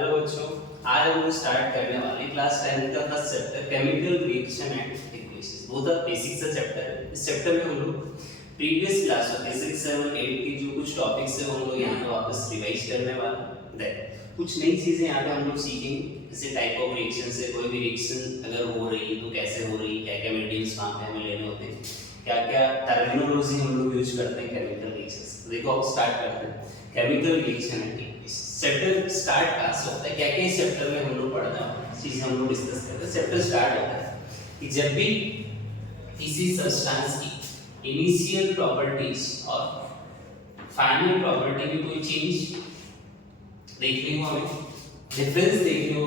Hello बच्चों, आज हम लोग स्टार्ट करने वाले क्लास 10 का first chapter chemical reaction and equations. बहुत बेसिक सा चैप्टर है। इस चैप्टर में हम लोग प्रीवियस क्लास में फिजिक्स 7 8 की जो कुछ टॉपिक्स है हम लोग यहाँ पे वापस रिवाइज करने वाले हैं। देन कुछ नई चीजें यहाँ पे हम लोग सीखेंगे, जैसे टाइप ऑफ रिएक्शन से कोई भी रिएक्शन अगर हो रही है तो कैसे हो रही है, क्या क्या मेटीरियल्स वहाँ पे हमें लेने होते हैं, क्या क्या टर्मिनोलॉजी हम लोग यूज करते हैं केमिकल रिएक्शंस। देखो अब स्टार्ट करते हैं chemical reaction and chapter start कहाँ से होता है, क्या क्या इस चैप्टर में हम लोग पढ़ते हैं, चीजें हम लोग डिस्कस करते हैं। चैप्टर स्टार्ट होता है कि जब भी किसी सब्सटेंस की इनिशियल प्रॉपर्टीज और फाइनल प्रॉपर्टी में कोई चेंज देखने को हमें डिफरेंस देखने को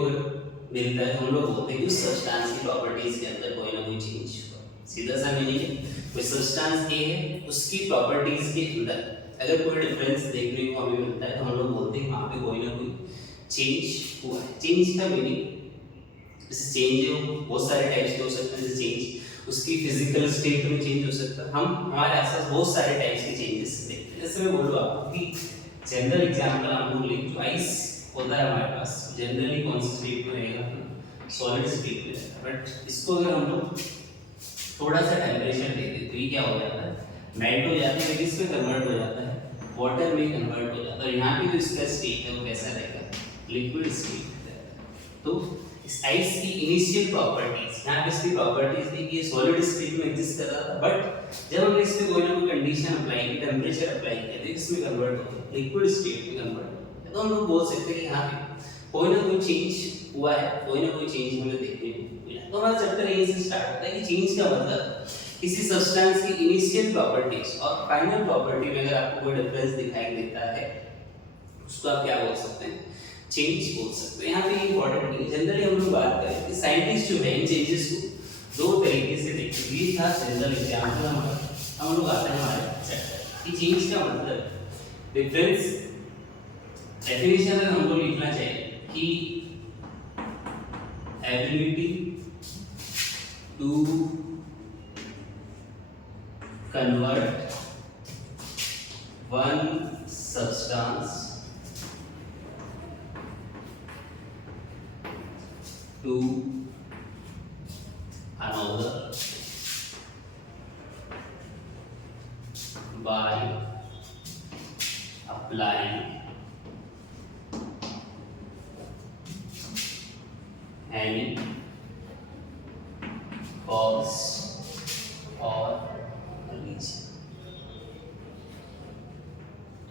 मिलता है, हम लोग बोलते हैं कि उस सब्सटेंस की प्रॉपर्टीज के अंदर कोई ना कोई चेंज हुआ। सीधा सा मीनिंग है, कोई सब्सटेंस ए है, उसकी प्रॉपर्टीज के अंदर अगर कोई डिफरेंस देखने को हमें मिलता है तो हम लोग बोलते हैं वहाँ पे कोई ना कोई चेंज हुआ है। चेंज का मीनिंग, जैसे चेंज है वो बहुत सारे टाइप्स के हो सकते हैं। जैसे चेंज उसकी फिजिकल स्टेट में चेंज हो सकता है, हम हमारे आसपास बहुत सारे टाइप्स के चेंजेस देखते हैं। जैसे मैं बोलूँ आपको कि जनरल एग्जांपल हम लोग लें, जो आइस होता है हमारे पास जनरली कौन सी स्टेट में रहेगा, सॉलिड स्टेट में रहेगा। बट इसको अगर हम लोग थोड़ा सा टेम्परेचर दे दें तो ये क्या हो जाता है, मेल्ट हो जाता है, किस में कन्वर्ट हो जाता है, वाटर में कन्वर्ट हो जाता है। और यहाँ पे जो इसका स्टेट है वो कैसा रहेगा, लिक्विड स्टेट रहेगा। तो इस आइस की इनिशियल प्रॉपर्टीज, यहाँ पे इसकी प्रॉपर्टीज थी कि ये सॉलिड स्टेट में एग्जिस्ट कर रहा था, बट जब हमने इस पे कोई ना कोई कंडीशन अप्लाई की, टेम्परेचर अप्लाई किया, तो इसमें कन्वर्ट हो गया, लिक्विड स्टेट में कन्वर्ट हो गया। तो हम लोग बोल सकते हैं कि यहाँ पे कोई ना कोई चेंज हुआ है, कोई ना कोई चेंज हमें देखने को मिला। तो हमारा चैप्टर यहीं से स्टार्ट होता है कि चेंज का मतलब किसी सब्सटेंस की इनिशियल प्रॉपर्टीज और फाइनल प्रॉपर्टी में अगर आपको कोई डिफरेंस दिखाई देता है, उसको आप क्या बोल सकते हैं, चेंज बोल सकते हैं। यहाँ पे इंपॉर्टेंट नहीं, जनरली हम लोग बात करें कि साइंटिस्ट जो है इन चेंजेस को दो तरीके से देखते हैं। ये था जनरल एग्जांपल हमारा। हम लोग आते हैं हमारे चैप्टर कि चेंज का मतलब डिफरेंस। डेफिनेशन अगर हमको लिखना चाहिए कि ability to convert one substance to another by applying any cause or reason.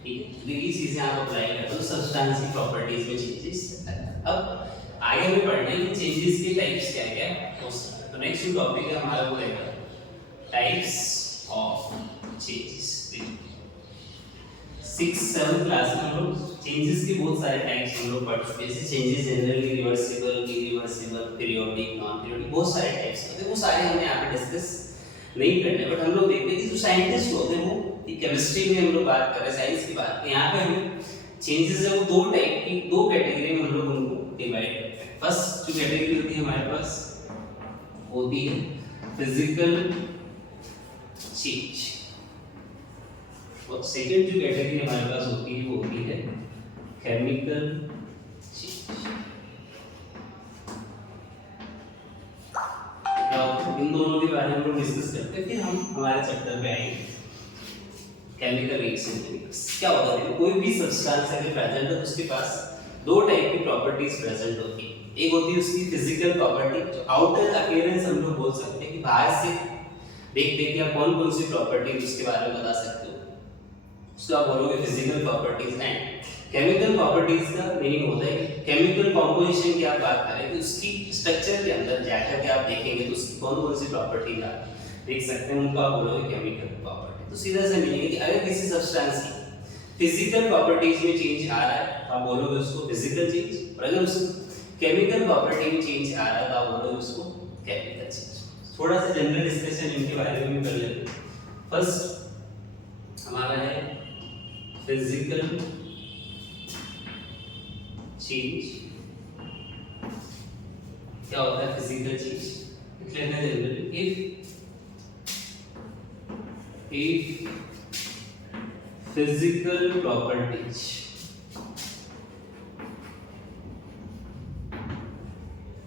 ठीक है, तो ये चीजें आप अप्लाई करते हो सब्सटेंस की प्रॉपर्टीज में चेंजेस। अब आगे हमें पढ़ना है कि चेंजेस के टाइप्स क्या क्या हो सकते हैं। तो नेक्स्ट जो टॉपिक है हमारा वो रहेगा टाइप्स ऑफ चेंजेस। 6 7 क्लास में हम लोग चेंजेस के बहुत सारे टाइप्स हम लोग पढ़ चुके हैं। जैसे changes generally, reversible, irreversible, periodic, non periodic, बहुत सारे टाइप्स होते हैं। वो सारे हमने यहाँ पे डिस्कस नहीं करने, बट हम लोग देखते हैं कि जो साइंटिस्ट होते हैं वो केमिस्ट्री में हम लोग बात कर रहे हैं, साइंस की बात, यहाँ पे हम चेंजेस है वो दो टाइप की, दो कैटेगरी में हम लोग उनको डिवाइड करते हैं। फर्स्ट जो कैटेगरी होती है हमारे पास होती है फिजिकल चेंज, और सेकंड जो कैटेगरी हमारे पास होती है वो होती है केमिकल चेंज। इन दोनों के बारे में हम लोग डिस्कस करते हैं, फिर हम हमारे चैप्टर पे आएंगे केमिकल रिएक्शन। क्या होता है, कोई भी सब्सटेंस अगर प्रेजेंट है तो उसके पास दो टाइप की प्रॉपर्टीज प्रेजेंट होती है। एक होती है उसकी फिजिकल प्रॉपर्टी, जो आउटर अपीयरेंस हम लोग बोल सकते हैं कि बाहर से देख देख के आप कौन कौन सी प्रॉपर्टी उसके बारे में बता सकते हो, उसको आप बोलोगे physical properties. And chemical properties का मीनिंग होता है कि केमिकल कंपोजिशन की आप बात करें तो उसकी स्ट्रक्चर के अंदर जाकर के आप देखेंगे तो उसकी कौन कौन सी प्रॉपर्टी आप देख सकते हैं, उनको आप बोलोगे केमिकल प्रॉपर्टी। तो सीधा सा मीनिंग है कि अगर किसी सब्सटेंस की फिजिकल प्रॉपर्टीज में चेंज आ रहा है तो आप बोलोगे उसको फिजिकल चेंज, और अगर उसकी केमिकल प्रॉपर्टी में चेंज आ रहा है तो आप बोलोगे उसको केमिकल चेंज। थोड़ा सा जनरल डिस्कशन इनके बारे में कर लेते हैं। फर्स्ट हमारा है फिजिकल चेंज। क्या होता है फिजिकल चेंज, लिखना है generally if physical properties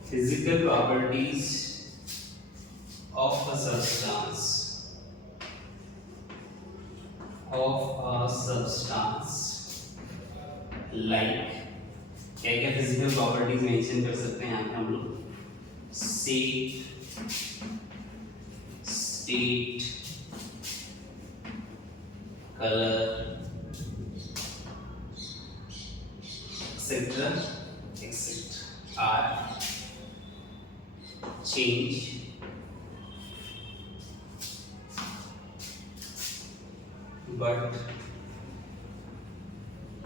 physical properties of a substance like क्या क्या फिजिकल प्रॉपर्टीज मेंशन कर सकते हैं यहाँ पे हम लोग state colour etcetera etcetera are change but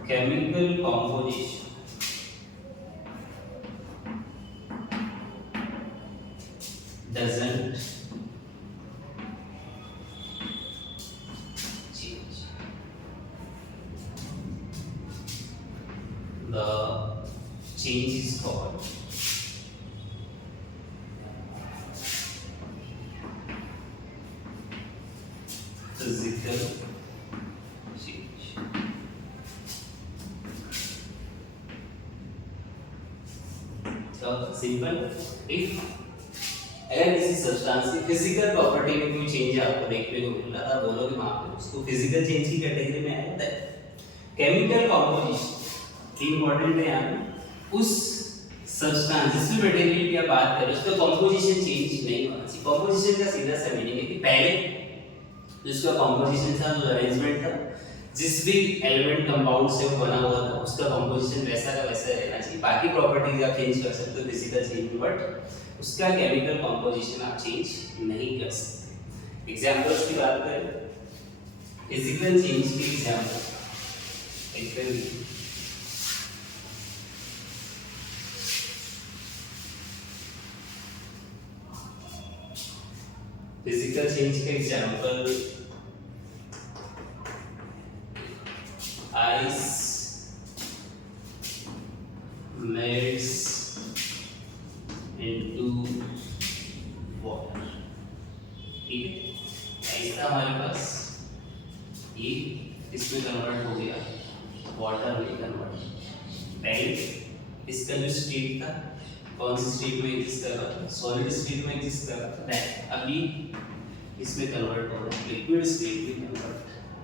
chemical composition doesn't change. The change is called physical change. So simple. If अगर किसी सब्सटेंस की फिजिकल प्रॉपर्टी में कोई चेंज आपको देखने को मिल रहा था, बोलोगे वहां पे उसको फिजिकल चेंज की कैटेगरी में आएगा। केमिकल कॉम्पोजिशन इंपॉर्टेंट है यहाँ पे। उस सब्सटेंस जिस मटेरियल की आप बात कर रहे हो उसका कॉम्पोजिशन चेंज नहीं होना चाहिए। कॉम्पोजिशन का सीधा सा मीनिंग है कि पहले जिसका कॉम्पोजिशन था, जो अरेंजमेंट था, जिस भी एलिमेंट कंपाउंड से वो बना हुआ था उसका कॉम्पोजिशन वैसा का वैसा रहना चाहिए। बाकी प्रॉपर्टीज आप चेंज कर सकते हो फिजिकल चेंज में, बट उसका केमिकल कॉम्पोजिशन आप चेंज नहीं कर सकते। एग्जांपल्स की बात करें, फिजिकल चेंज के एग्जांपल फिजिकल चेंज के example ice melts into water। ठीक है, ऐसा हमारे पास ये इसमें कन्वर्ट हो गया, वाटर में कन्वर्ट। पहले इसका जो स्टेट था कौन सी स्टेट में एग्जिस्ट कर रहा था, सॉलिड स्टेट में एग्जिस्ट कर रहा था, अभी इसमें कन्वर्ट हो रहा है लिक्विड स्टेट में कन्वर्ट।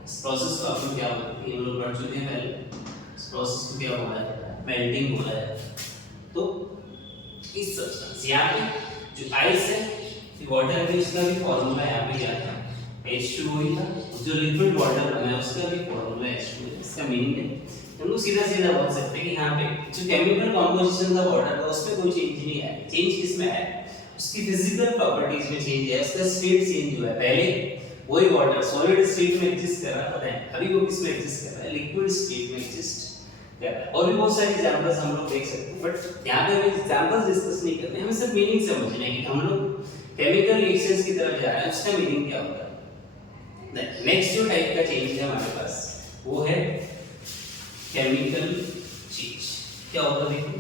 इस प्रोसेस को आप लोग क्या बोलते हैं, हम लोग पढ़ चुके हैं पहले। इस प्रोसेस को क्या बोला जाता है, मेल्टिंग बोला जाता है। तो इस सब्सटेंस यहाँ पे जो आइस है, वाटर में इसका भी फॉर्मूला यहाँ पे क्या था, H2O ही था। जो लिक्विड वाटर बना है उसका भी फॉर्मूला H2O है। इसका मीनिंग है हम लोग सीधा सीधा बोल सकते हैं कि यहाँ पे जो केमिकल कॉम्पोजिशन था वाटर का उसमें कोई चेंज नहीं आया। चेंज किस में आया, उसकी फिजिकल प्रॉपर्टीज में चेंज है, उसका स्टेट चेंज हुआ है। पहले वही वाटर सॉलिड स्टेट में एग्जिस्ट कर रहा था, अभी वो किस में एग्जिस्ट कर रहा है, लिक्विड स्टेट में एग्जिस्ट कर रहा है। और भी बहुत सारे एग्जांपल्स हम लोग देख सकते हैं, बट यहाँ पे हम एग्जांपल्स डिस्कस नहीं करते हैं, हमें सिर्फ मीनिंग समझना है कि हम लोग केमिकल रिएक्शंस की तरफ जा रहे हैं, उसका मीनिंग क्या होता है। नेक्स्ट जो टाइप का चेंज है हमारे पास वो है केमिकल चेंज। क्या होता है, देखो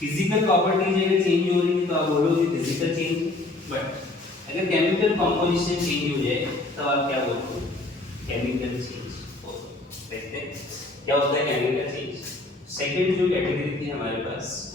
फिजिकल प्रॉपर्टीज अगर चेंज हो रही है तो आप बोलोगे फिजिकल चेंज, बट अगर केमिकल कंपोजिशन चेंज हो जाए तो आप क्या बोलोगे, केमिकल चेंज। देखते हैं क्या होता है केमिकल चेंज। सेकंड जो कैटेगरी थी हमारे पास